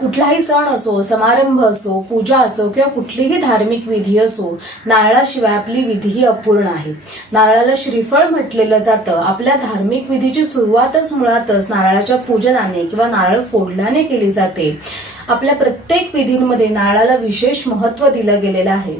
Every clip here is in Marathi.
कुठलाही सण असो, समारंभ असो, पूजा असो किंवा कुठलीही धार्मिक विधी असो, नारळाशिवाय आपली विधी अपूर्ण आहे. नारळाला श्रीफळ म्हटलेलं जातं. आपल्या धार्मिक विधीची सुरुवातच मुळातच नारळाच्या पूजनाने किंवा नारळ फोडल्याने केली जाते. आपल्या प्रत्येक विधींमध्ये नारळाला विशेष महत्त्व दिलं गेलेलं आहे.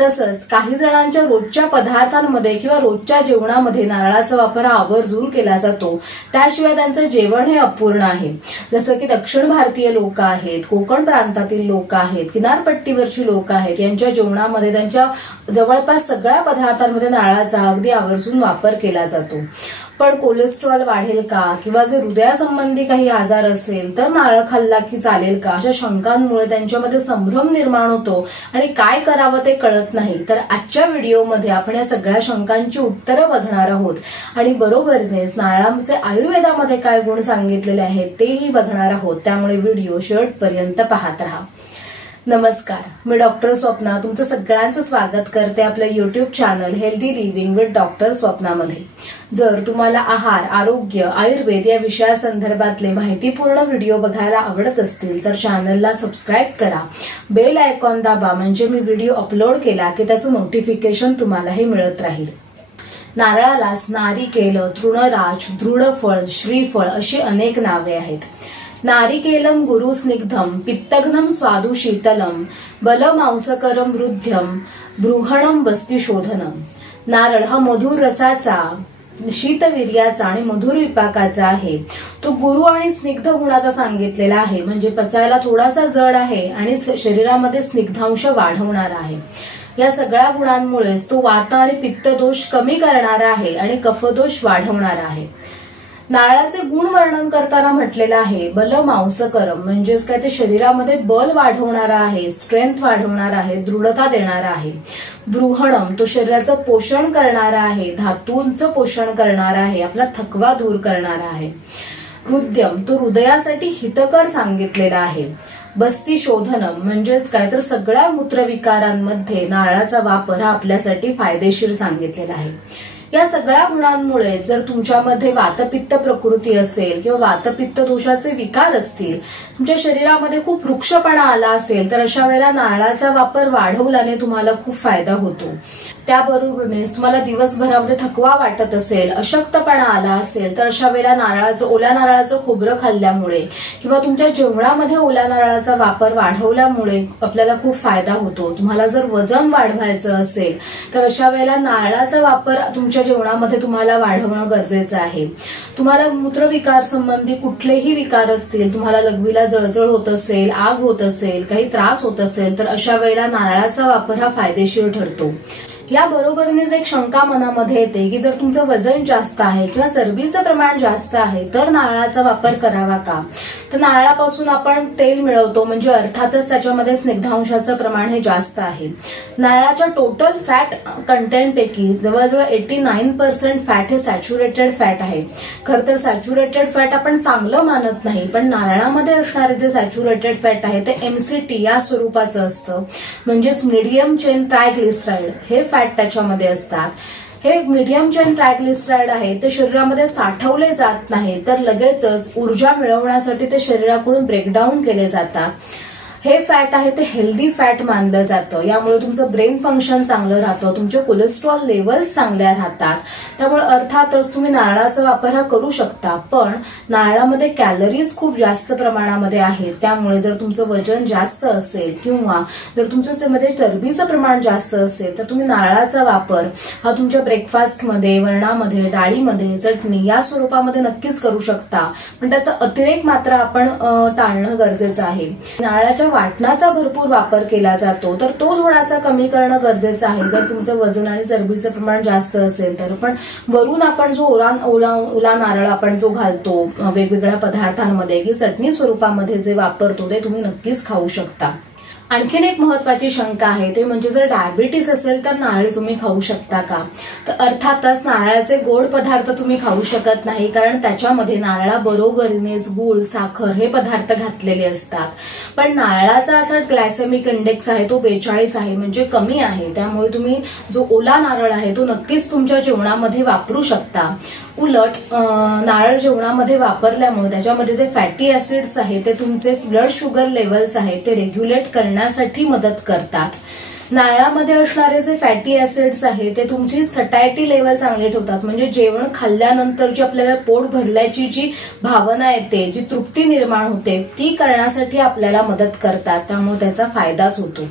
तसंच काही जणांच्या रोजच्या पदार्थांमध्ये किंवा रोजच्या जेवणामध्ये नारळाचा वापर आवर्जून केला जातो. त्याशिवाय त्यांचं जेवण हे अपूर्ण आहे. जसं की दक्षिण भारतीय लोक आहेत, कोकण प्रांतातील लोक आहेत, किनारपट्टीवरची लोक आहेत, यांच्या जेवणामध्ये त्यांच्या जवळपास सगळ्या पदार्थांमध्ये नारळाचा अगदी आवर्जून वापर केला जातो. पण कोलेस्ट्रॉल वाढेल का किंवा जर हृदयासंबंधी काही आजार असेल तर नारळ खाल्ला की चालेल का, अशा शंकांमुळे त्यांच्यामध्ये संभ्रम निर्माण होतो आणि काय करावं ते कळत नाही. तर आजच्या व्हिडिओमध्ये आपण या सगळ्या शंकांची उत्तरं बघणार आहोत आणि बरोबरीनेच नारळाचे आयुर्वेदामध्ये काय गुण सांगितलेले आहेत तेही बघणार आहोत. त्यामुळे व्हिडिओ शेवटपर्यंत पाहत राहा. नमस्कार, मी डॉक्टर स्वप्ना तुमचं सगळ्यांचं स्वागत करते आपल्या YouTube channel healthy living with doctor स्वप्नामध्ये. जर तुम्हाला आहार, आरोग्य, आयुर्वेद या विषयासंदर्भातले माहितीपूर्ण व्हिडिओ बघायला आवडत असतील तर चॅनलला सबस्क्राईब करा, बेल आयकॉन दाबा, म्हणजे मी व्हिडिओ अपलोड केला की त्याचं नोटिफिकेशन तुम्हालाही मिळत राहील. नारळाला नारिकेल, तृणराज, दृढफळ, श्रीफळ अशी अनेक नावे आहेत. नारिकेलम गुरु स्निग्धम, पित्तघ्नम स्वादु शीतलम, बलमांसकरम वृद्ध्यम, बृहणम बस्तिशोधनम. नारळ हा मधुर रसाचा, शीतवीर्याचा आणि मधुर विपाकाचा आहे. तो गुरु आणि स्निग्ध गुणाचा सांगितलेला आहे, म्हणजे पचायला थोडासा जड आहे आणि शरीरामध्ये स्निग्धांश वाढवणारा आहे. या सगळ्या गुणांमुळेच तो वात आणि पित्त दोष कमी करणारा आहे आणि कफदोष वाढवणारा आहे. नारळाचे गुण वर्णन करताना म्हटलेलं आहे बलमांसकरम, म्हणजेच काय ते शरीरामध्ये बल वाढवणारा आहे, स्ट्रेंथ वाढवणारा आहे, दृढता देणारा आहे. बृहणम तो शरीराचं पोषण करणारा आहे, धातूंचं पोषण करणारा आहे, आपला थकवा दूर करणारा आहे. हृद्यम तो हृदयासाठी हितकर सांगितलेला आहे. बस्तिशोधनम म्हणजेच काय तर सगळ्या मूत्रविकारांमध्ये नारळाचा वापर हा आपल्यासाठी फायदेशीर सांगितलेला आहे. या सगळ्या गुणांमुळे जर तुमच्यामध्ये वातपित्त प्रकृती असेल किंवा वातपित्त दोषाचे विकार असतील, तुमच्या शरीरामध्ये खूप वृक्षपणा आला असेल तर अशा वेळेला नारळाचा वापर वाढवल्याने तुम्हाला खूप फायदा होतो. त्याबरोबरच तुम्हाला दिवसभरामध्ये थकवा वाटत असेल, अशक्तपणा आला असेल तर अशा वेळेला ओल्या नारळाचं खोबरं खाल्ल्यामुळे किंवा तुमच्या जेवणामध्ये ओल्या नारळाचा वापर वाढवल्यामुळे आपल्याला खूप फायदा होतो. तुम्हाला जर वजन वाढवायचं असेल तर अशा वेळेला नारळाचा वापर तुमच्या जेवणामध्ये तुम्हाला वाढवणं गरजेचं आहे. तुम्हाला मूत्रविकार संबंधी कुठलेही विकार असतील, तुम्हाला लघवीला जळजळ होत असेल, आग होत असेल, काही त्रास होत असेल तर अशा वेळेला नारळाचा वापर हा फायदेशीर ठरतो. या बरोबरीनेच एक शंका मनामध्ये येते की जर तुमचं वजन जास्त आहे किंवा चरबीचं प्रमाण जास्त आहे तर नारळाचा वापर करावा का. तर नारळापासून आपण तेल मिळवतो, म्हणजे अर्थातच त्याच्यामध्ये स्निग्धांशाचं प्रमाण हे जास्त आहे. नारळाच्या टोटल फॅट कंटेंटपैकी जवळजवळ 89% फॅट हे सॅच्युरेटेड फॅट आहे. खरं तर सॅच्युरेटेड फॅट आपण चांगलं मानत नाही, पण नारळामध्ये असणारे जे सॅच्युरेटेड फॅट आहे ते MCT या स्वरूपाचं असतं, म्हणजेच मीडियम चेन ट्रायग्लिसराईड हे फॅट त्याच्यामध्ये असतात. हे मीडियम चेन ट्रायग्लिसराईड आहे ते शरीरामध्ये साठवले जात नाही तर लगेचच ऊर्जा मिळवण्यासाठी ते शरीराकडून ब्रेकडाऊन केले जातात. हे फॅट आहे ते हेल्दी फॅट मानलं जातं. यामुळे तुमचं ब्रेन फंक्शन चांगलं राहतं, तुमचे कोलेस्ट्रॉल लेवल्स चांगल्या राहतात. त्यामुळे अर्थातच तुम्ही नारळाचा वापर हा करू शकता, पण नारळामध्ये कॅलरीज खूप जास्त प्रमाणामध्ये आहेत. त्यामुळे जर तुमचं वजन जास्त असेल किंवा जर तुमचं चरबीचं प्रमाण जास्त असेल तर तुम्ही नारळाचा वापर हा तुमच्या ब्रेकफास्टमध्ये, वरणामध्ये, डाळीमध्ये, चटणी या स्वरूपामध्ये नक्कीच करू शकता, पण त्याचा अतिरेक मात्र आपण टाळणं गरजेचं आहे. नारळाच्या वाटणाचा भरपूर वापर केला जातो तर तो थोडासा कमी करणं गरजेचं आहे जर तुमचं वजन आणि चरबीचं प्रमाण जास्त असेल तर. पण वरून आपण जो ओला नारळ आपण जो घालतो वेगवेगळ्या पदार्थांमध्ये की चटणी स्वरूपामध्ये जे वापरतो ते तुम्ही नक्कीच खाऊ शकता. आणखीन एक महत्वाची शंका आहे ते म्हणजे जर डायबिटीस असेल तर नारळ तुम्ही खाऊ शकता का. तर अर्थातच नारळाचे गोड पदार्थ तुम्ही खाऊ शकत नाही, कारण त्याच्यामध्ये नारळाबरोबरीनेच गूळ, साखर हे पदार्थ घातलेले असतात. पण नारळाचा असा ग्लायसेमिक इंडेक्स आहे तो 42 आहे, म्हणजे कमी आहे. त्यामुळे तुम्ही जो ओला नारळ आहे तो नक्कीच तुमच्या जेवणामध्ये वापरू शकता. उलट नारळ जेवणामध्ये वापरल्यामुळे त्याच्यामध्ये जे फॅटी ऍसिड्स आहेत ते तुमचे ब्लड शुगर लेवल्स आहेत ते रेग्युलेट करण्यासाठी मदत करतात. नारळामध्ये असणारे जे फॅटी ऍसिड्स आहेत ते तुमची सटायटी लेवल चांगली ठेवतात. म्हणजे जेवण खाल्ल्यानंतर जी आपल्याला पोट भरल्याची जी भावना येते, जी तृप्ती निर्माण होते, ती करण्यासाठी आपल्याला मदत करतात. त्यामुळे त्याचा फायदाच होतो.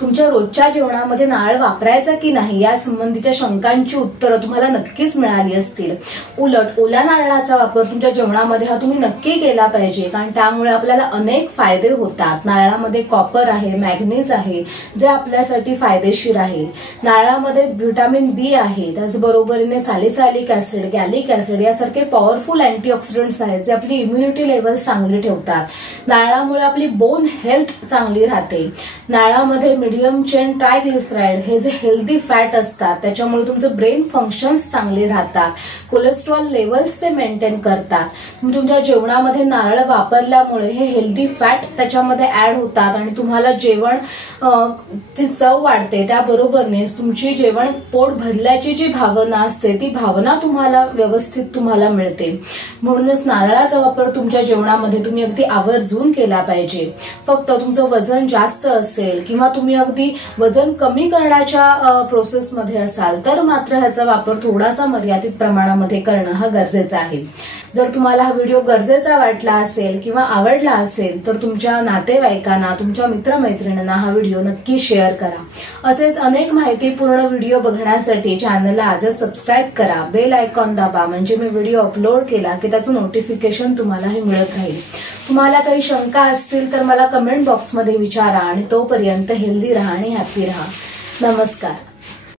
तुमच्या रोजच्या जेवणामध्ये नारळ वापरायचा की नाही या संबंधीच्या शंकांची उत्तरं तुम्हाला नक्कीच मिळाली असतील. उलट ओल्या नारळाचा वापर तुमच्या जेवणामध्ये हा तुम्ही नक्की केला पाहिजे, कारण त्यामुळे आपल्याला अनेक फायदे होतात. नारळामध्ये कॉपर आहे, मॅग्नीज आहे, जे आपल्यासाठी फायदेशीर आहे. नारळामध्ये व्हिटॅमिन बी आहे, त्याचबरोबरीने सॅलिसायलिक ऍसिड, गॅलिक ऍसिड यासारखे पॉवरफुल अँटीऑक्सिडंट्स आहेत जे आपली इम्युनिटी लेवल चांगली ठेवतात. नारळामुळे आपली बोन हेल्थ चांगली राहते. नारळामध्ये मीडियम चेन ट्रायग्लिसराइड हे जे हेल्दी फॅट असतात त्याच्यामुळे तुमचे ब्रेन फंक्शन्स चांगले राहतात. कोलेस्ट्रॉल लेवल्स ते मेंटेन करतात. तुम्ही तुमच्या जेवणामध्ये नारळ वापरल्यामुळे हे हेल्दी फॅट त्याच्यामध्ये ऍड होतात आणि तुम्हाला जेवण ची चव वाढते. त्याबरोबरने तुमची जेवण पोट भरल्याची जी भावना असते ती भावना तुम्हाला व्यवस्थित तुम्हाला मिळते. म्हणूनच नारळाचा वापर तुमच्या जेवणामध्ये तुम्ही अगदी आवर्जून केला पाहिजे. फक्त तुमचं वजन जास्त असेल किंवा तुम्ही अगदी वजन कमी करण्याच्या प्रोसेसमध्ये असाल तर मात्र ह्याचा वापर थोडासा मर्यादित प्रमाणामध्ये करणं हा गरजेचा आहे. जर तुम्हाला हा व्हिडिओ गरजेचा वाटला असेल किंवा आवडला असेल तर तुमच्या नातेवाईकांना, तुमच्या मित्रमैत्रिणींना हा व्हिडिओ नक्की शेअर करा. असेच अनेक माहितीपूर्ण व्हिडिओ बघण्यासाठी चॅनलला आजच सबस्क्राईब करा. बेल आयकॉन दाबा, म्हणजे मी व्हिडिओ अपलोड केला की त्याचं नोटिफिकेशन तुम्हालाही मिळत राहील. तुम्हाला काही शंका असतील तर मला कमेंट बॉक्समध्ये विचारा आणि तोपर्यंत हेल्दी राहा आणि हॅपी राहा. नमस्कार.